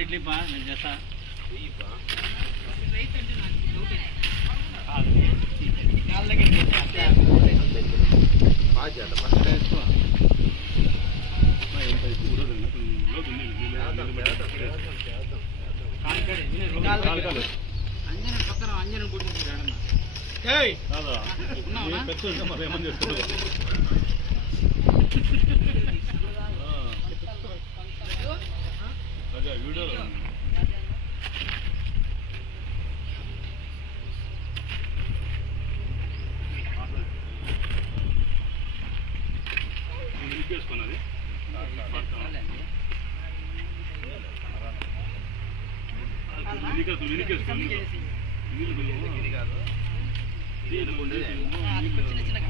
ఇడ్లీ పా నేను చేస్తా అంజనం మరేమని చేస్తున్నారు వీడియోలో వేసుకున్నది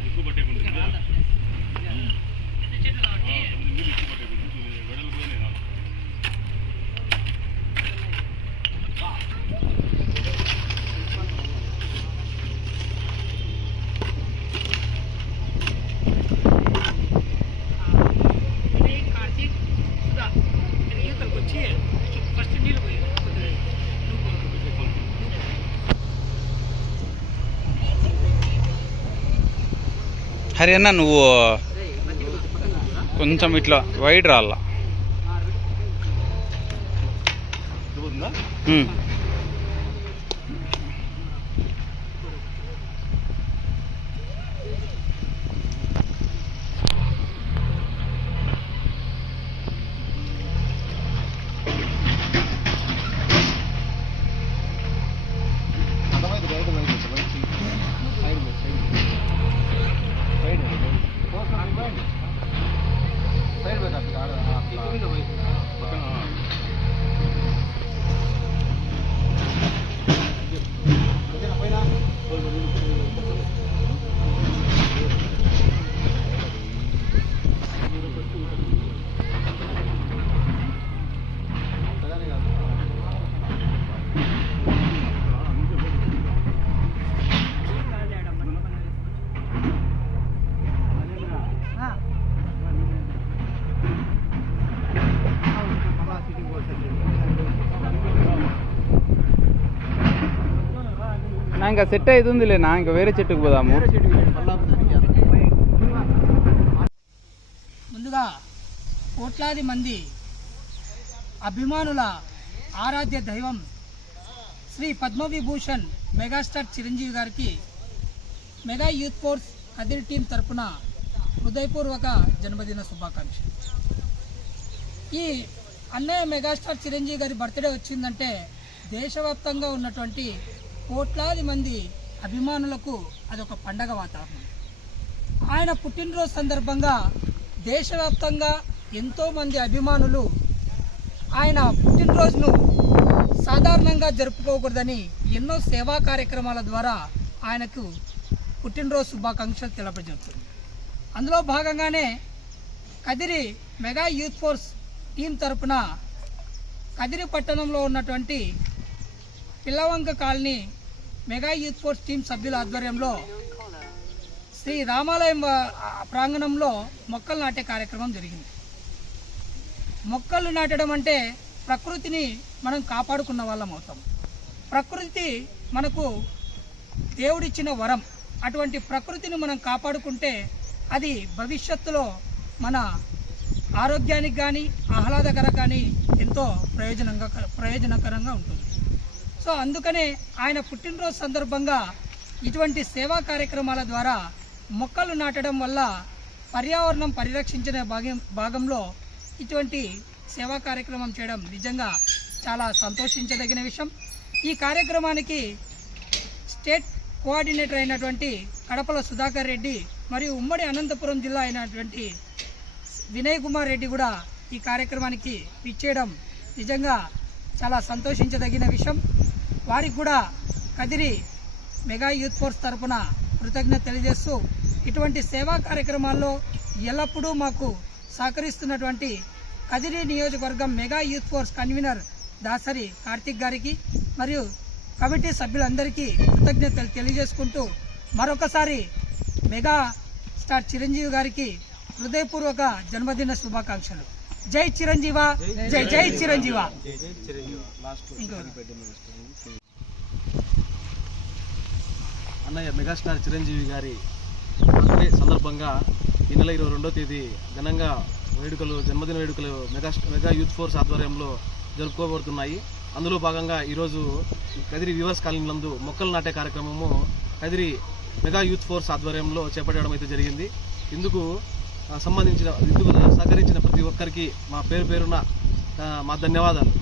ఎక్కువ పట్టే హరి అన్న నువ్వు కొంచెం ఇట్లా వైడ్ రాళ్ళ ఇంకా సెట్ అవుతుందిలే నా ఇంకా వేరే చెట్టుకు పోదాము. ముందుగా కోట్లాది మంది అభిమానుల ఆరాధ్య దైవం శ్రీ పద్మవిభూషణ్ మెగాస్టార్ చిరంజీవి గారికి mega youth force Kadiri team తరఫున హృదయపూర్వక జన్మదిన శుభాకాంక్షలు. ఈ అన్నయ్య మెగాస్టార్ చిరంజీవి గారి బర్త్డే వచ్చిందంటే దేశవ్యాప్తంగా ఉన్నటువంటి కోట్లాది మంది అభిమానులకు అదొక పండగ వాతావరణం. ఆయన పుట్టినరోజు సందర్భంగా దేశవ్యాప్తంగా ఎంతోమంది అభిమానులు ఆయన పుట్టినరోజును సాధారణంగా జరుపుకోకూడదని ఎన్నో సేవా కార్యక్రమాల ద్వారా ఆయనకు పుట్టినరోజు శుభాకాంక్షలు తెలపజేస్తుంది. అందులో భాగంగానే Kadiri mega youth force team తరఫున కదిరి పట్టణంలో ఉన్నటువంటి Pillavanka colony mega youth force team సభ్యుల ఆధ్వర్యంలో శ్రీ రామాలయం ప్రాంగణంలో మొక్కలు నాటే కార్యక్రమం జరిగింది. మొక్కలు నాటడం అంటే ప్రకృతిని మనం కాపాడుకున్న వాళ్ళం అవుతాం. ప్రకృతి మనకు దేవుడిచ్చిన వరం. అటువంటి ప్రకృతిని మనం కాపాడుకుంటే అది భవిష్యత్తులో మన ఆరోగ్యానికి కానీ ఆహ్లాదకరంగా కానీ ఎంతో ప్రయోజనకరంగా ఉంటుంది. సో అందుకనే ఆయన పుట్టినరోజు సందర్భంగా ఇటువంటి సేవా కార్యక్రమాల ద్వారా మొక్కలు నాటడం వల్ల పర్యావరణం పరిరక్షించిన భాగంలో ఇటువంటి సేవా కార్యక్రమం చేయడం నిజంగా చాలా సంతోషించదగిన విషయం. ఈ కార్యక్రమానికి స్టేట్ కోఆర్డినేటర్ అయినటువంటి కడపల సుధాకర్ రెడ్డి మరియు ఉమ్మడి అనంతపురం జిల్లా అయినటువంటి వినయ్ కుమార్ రెడ్డి కూడా ఈ కార్యక్రమానికి ఇచ్చేయడం నిజంగా చాలా సంతోషించదగిన విషయం. వారికి కూడా కదిరి మెగా యూత్ ఫోర్స్ తరఫున కృతజ్ఞత తెలియజేస్తూ ఇటువంటి సేవా కార్యక్రమాల్లో ఎల్లప్పుడూ మాకు సహకరిస్తున్నటువంటి కదిరి నియోజకవర్గం mega youth force convener Dasari Karthik గారికి మరియు కమిటీ సభ్యులందరికీ కృతజ్ఞతలు తెలియజేసుకుంటూ మరొకసారి మెగా స్టార్ చిరంజీవి గారికి హృదయపూర్వక జన్మదిన శుభాకాంక్షలు. జై చిరంజీవ, జై జై చిరంజీవ. అన్నయ్య మెగాస్టార్ చిరంజీవి గారి బర్త్డే సందర్భంగా ఈ నెల 22వ తేదీ ఘనంగా జన్మదిన వేడుకలు మెగా యూత్ ఫోర్స్ ఆధ్వర్యంలో జరుపుకోబడుతున్నాయి. అందులో భాగంగా ఈరోజు కదిరి వ్యూవర్స్ కాలనీ నందు మొక్కలు నాటే కార్యక్రమము కదిరి మెగా యూత్ ఫోర్స్ ఆధ్వర్యంలో చేపట్టడం అయితే జరిగింది. ఇందుకు సహకరించిన ప్రతి ఒక్కరికి మా పేరున మా ధన్యవాదాలు.